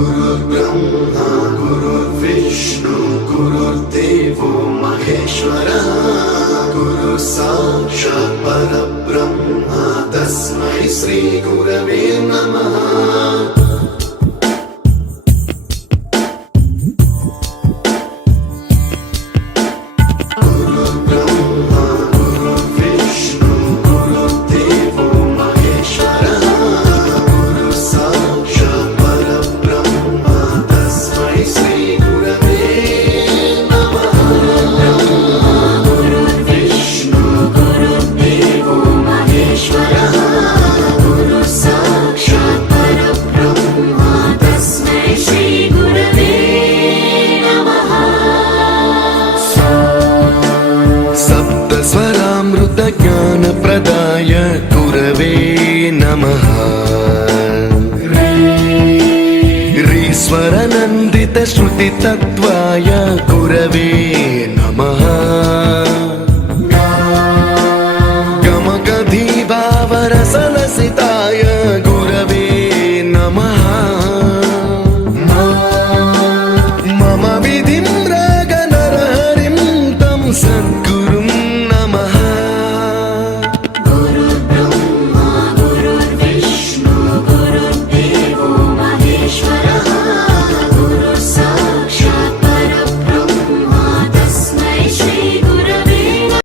गुरुर्ब्रह्मा गुरुर्विष्णु गुरुर्देवो महेश्वरः गुरु साक्षात् परब्रह्म तस्मै श्री गुरवे नमः। ज्ञानप्रदाय गुरवे नमः। ईश्वरनन्दित श्रुतितत्त्वाय गुरवे नमः। गमगधीभावरसलसिताय गुरवे नमः। मम विधिं